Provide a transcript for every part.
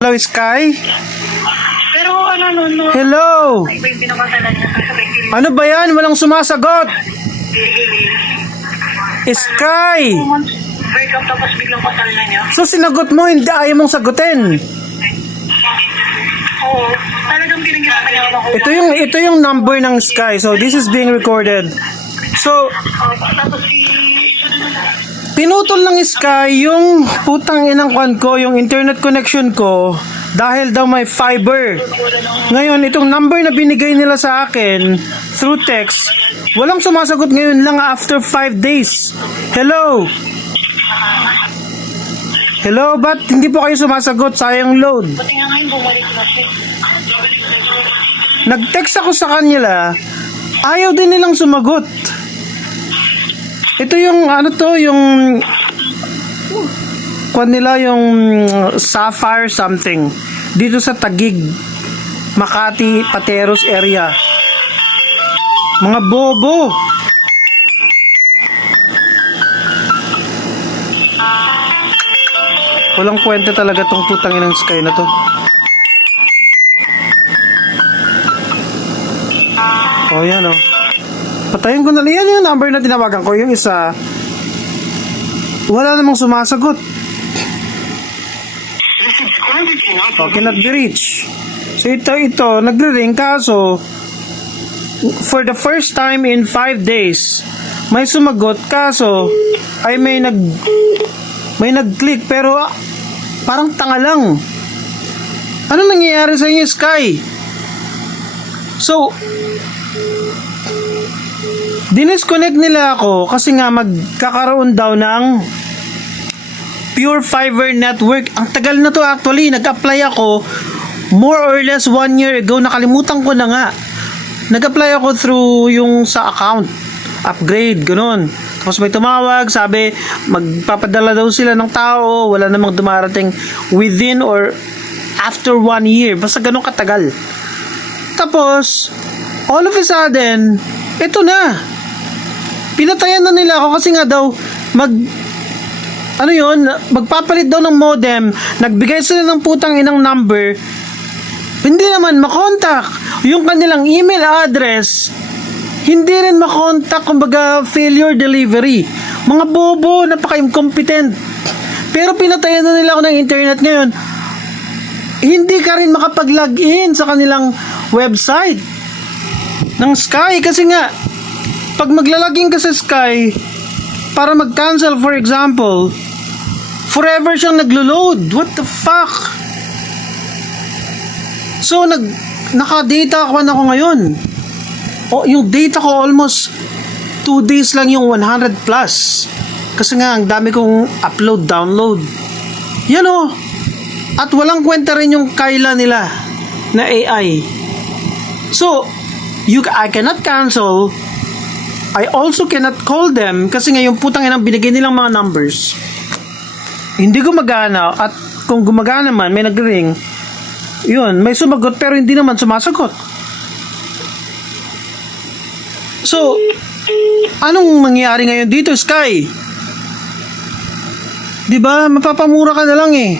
Hello, Sky? Pero no. Hello? Iba yung pinakasalan niya sa kilig. Ano ba yan? Walang sumasagot. Sky! 2 months break up tapos biglang kasal na niya. So sinagot mo, hindi ayaw mong sagutin. Oo. Talagang pinagirapan niya ako. Ito yung number ng Sky. So this is being recorded. So, Tapos pinutol ng Sky yung putang inang kwan ko, yung internet connection ko dahil daw may fiber. Ngayon, itong number na binigay nila sa akin through text, walang sumasagot ngayon lang after 5 days. Hello? Hello, ba't hindi po kayo sumasagot? Sayang load. Buti nga ngayon bumalik na siya. Nag-text ako sa kanila, ayaw din nilang sumagot. Ito yung yung kwan nila, yung Sapphire something dito sa Taguig, Makati, Pateros area. Mga bobo. Walang kwenta talaga tong putang inang Sky na to. Oh, yan oh. Patayin ko na lang. Yan yung number na tinawagan ko. Yung isa, wala namang sumasagot. Oh, cannot be reached. So ito, nagre-ring kaso for the first time in 5 days, may sumagot kaso ay may nag-click pero parang tanga lang. Ano nangyayari sa inyo, Sky? So, dinisconnect nila ako kasi nga magkakaroon daw ng Pure Fiber Network. Ang tagal na to actually. Nag-apply ako more or less 1 year ago. Nakalimutan ko na nga. Nag-apply ako through yung sa account. Upgrade, ganun. Tapos may tumawag, sabi magpapadala daw sila ng tao. Wala namang dumarating within or after 1 year. Basta ganun katagal. Tapos, all of a sudden, ito na. Pinatayan na nila ako kasi nga daw magpapalit daw ng modem. Nagbigay sila ng putang inang number. Hindi naman makontak. Yung kanilang email address, hindi rin makontak. Kumbaga, failure delivery. Mga bobo, napaka-incompetent. Pero pinatayan na nila ako ng internet ngayon. Hindi ka rin makapag-login sa kanilang website ng Sky kasi nga pag maglalagin ka sa Sky para mag-cancel, for example, forever siyang naglo-load. What the fuck? So naka-data ako ngayon. Yung data ko almost 2 days lang yung 100 plus kasi nga ang dami kong upload, download. Yan o. At walang kwenta rin yung kaila nila na AI. So, I cannot cancel. I also cannot call them kasi nga yung putang inang binigay nilang mga numbers hindi gumagana. At kung gumagana man, may nag-ring, yun, may sumagot pero hindi naman sumasagot. So, anong mangyayari ngayon dito, Sky? Diba? Mapapamura ka na lang eh.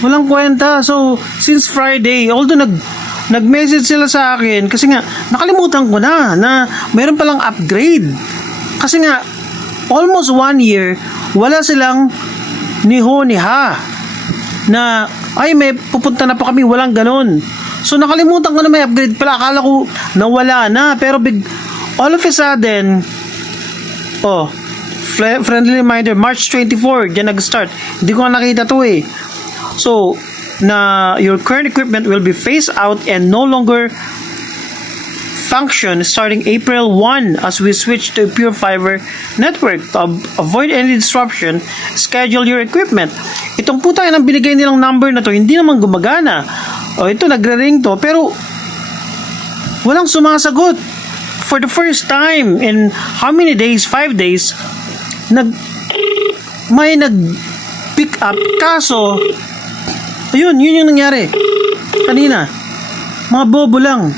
Walang kwenta. So, since Friday, although nag-message sila sa akin kasi nga nakalimutan ko na mayroon palang upgrade. Kasi nga almost 1 year wala silang niho-niha na ay may pupunta na pa kami, walang ganun. So nakalimutan ko na may upgrade pala. Akala ko nawala na pero all of a sudden friendly reminder, March 24 diyan nag-start. Hindi ko nakita to eh. So na your current equipment will be phased out and no longer function starting April 1 as we switch to a Pure Fiber network. To avoid any disruption, schedule your equipment. Itong puta ang binigay nilang number na to, hindi naman gumagana. Ito nagre-ring to pero walang sumasagot. For the first time in how many days? 5 days. May nag-pick up kaso yun yung nangyari kanina. Mga bobo lang.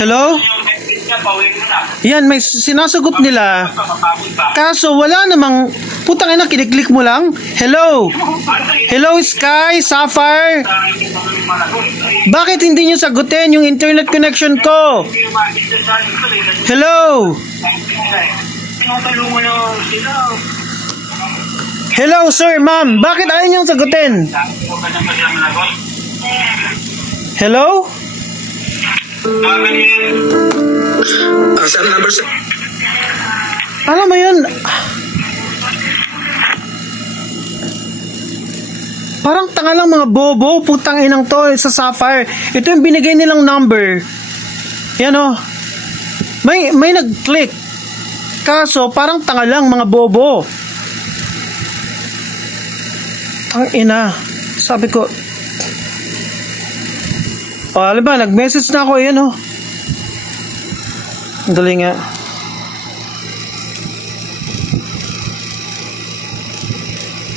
Hello? Yan, may sinasagot nila. Kaso wala namang, putang ina, kiniklik mo lang. Hello? Hello, Sky, Sapphire? Bakit hindi nyo sagutin yung internet connection ko? Hello? Tinutulungan na sila. Hello, sir, ma'am. Bakit ayaw nyo sagutin? Hello? Sir, number sir. Alam mo yun, parang tanga lang mga bobo, putang inang to sa Sapphire. Ito yung binigay nilang number. Yan o. May nag-click. Kaso parang tanga lang mga bobo. Ang ina. Sabi ko, alam ba, nag-message na ako, yan o. Ang dali nga.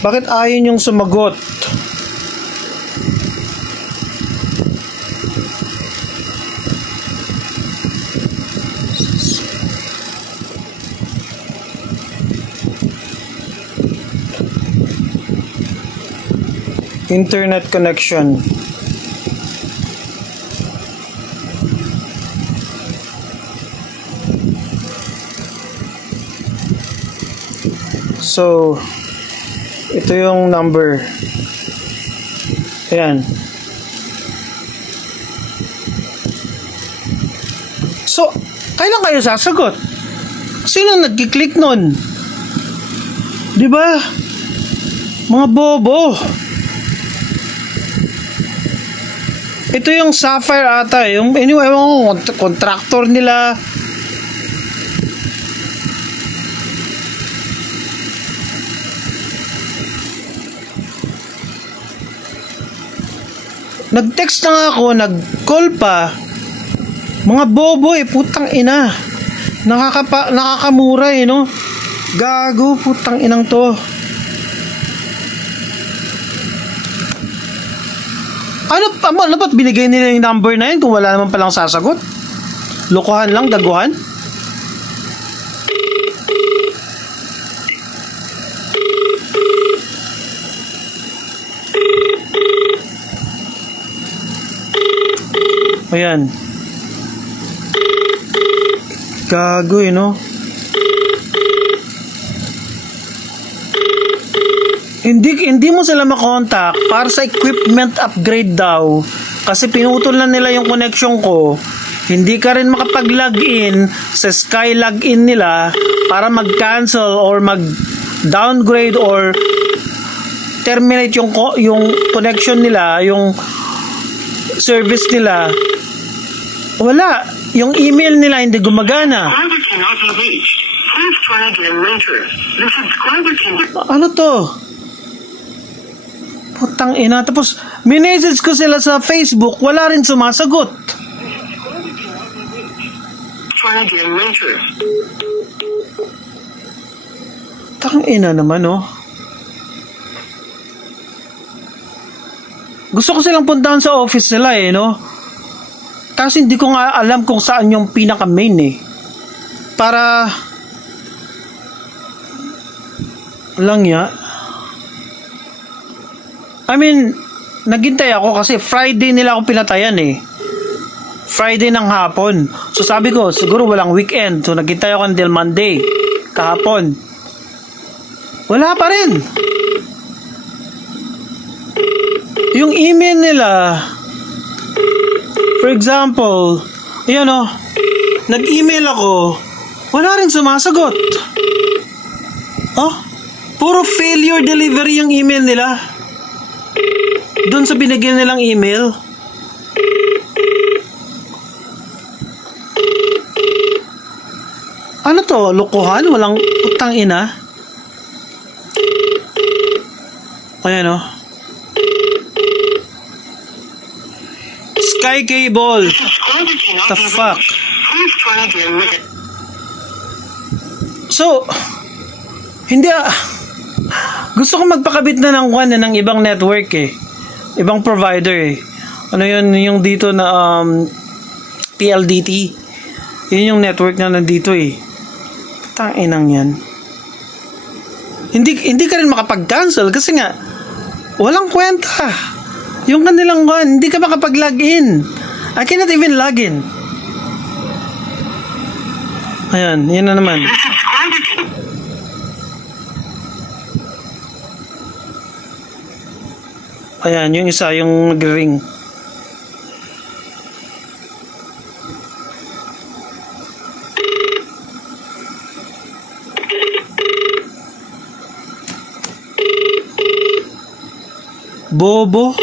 Bakit ayaw niyong sumagot? Internet connection. So, ito yung number. Ayan. So, kailan kayo sasagot? Sino nagki-click nun? Di ba? Mga bobo. Ito yung Sapphire ata. Yung, anyway, contractor nila. Nag-text na nga ako, nag-call pa. Mga bobo putang ina. Nakakamura no? Gago, putang inang to. Ano ba't binigay nila yung number na yun kung wala naman palang sasagot? Lokohan lang, daguhan? Ayan. Gago no? Hindi mo sila makontak para sa equipment upgrade daw kasi pinutol na nila yung connection ko. Hindi ka rin makapag-login sa Sky login nila para mag-cancel or mag-downgrade or terminate yung connection nila, yung service nila. Wala. Yung email nila hindi gumagana. Ano to? Putang ina. Tapos, minessage ko sila sa Facebook, wala rin sumasagot. Tang ina naman, oh. Gusto ko silang puntahan sa office nila, no? Kasi hindi ko nga alam kung saan yung pinaka-main, Para... lang ya. I mean, naghintay ako kasi Friday nila ako pinatayan Friday ng hapon. So sabi ko, siguro walang weekend. So naghintay ako until Monday. Kahapon. Wala pa rin. Yung email nila, for example, ayan nag-email ako, wala rin sumasagot. Puro failure delivery yung email nila. Doon sa binigyan nilang email. Ano to? Lokohan? Walang utang ina? Ayan Sky cable. The fuck? So, hindi gusto ko magpakabit na ng ng ibang network ibang provider Ano yun, yung dito na PLDT. Yun yung network na nandito eh. Tanginang yan. Hindi ka rin makapag-cancel kasi nga walang kwenta. Yung kanilang one, hindi ka makapag-login. I cannot even log in. Ayan, yun na naman. Ayan, yung isa, yung nag-ring. Bobo.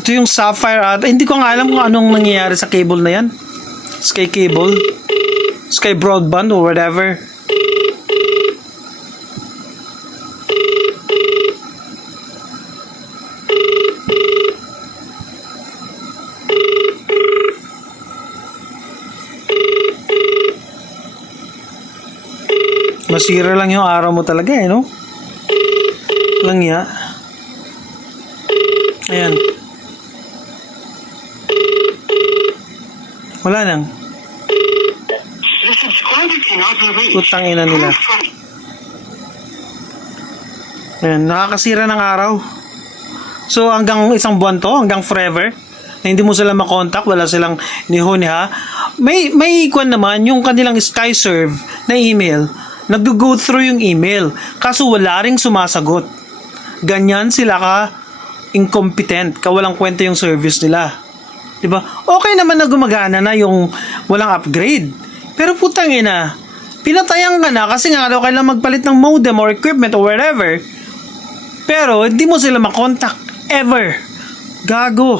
Ito yung Sapphire at hindi ko nga alam kung anong nangyayari sa cable na yan. Sky cable. Sky broadband or whatever. Masira lang yung araw mo talaga eh, no? Lang ya. Ayan. Wala nang. Putang ina nila. Ayan, nakakasira ng araw. So hanggang isang buwan to, hanggang forever, na hindi mo sila makontak, wala silang niho-niha. May kwan naman, yung kanilang SkyServe na email, nag-go through yung email, kaso wala ring sumasagot. Ganyan sila ka incompetent, kawalang kwenta yung service nila. 'Di ba? Okay naman na gumagana na yung walang upgrade. Pero putang ina, pinatayan ka na kasi nga daw kailangan magpalit ng modem or equipment or whatever. Pero hindi mo sila makontak ever. Gago.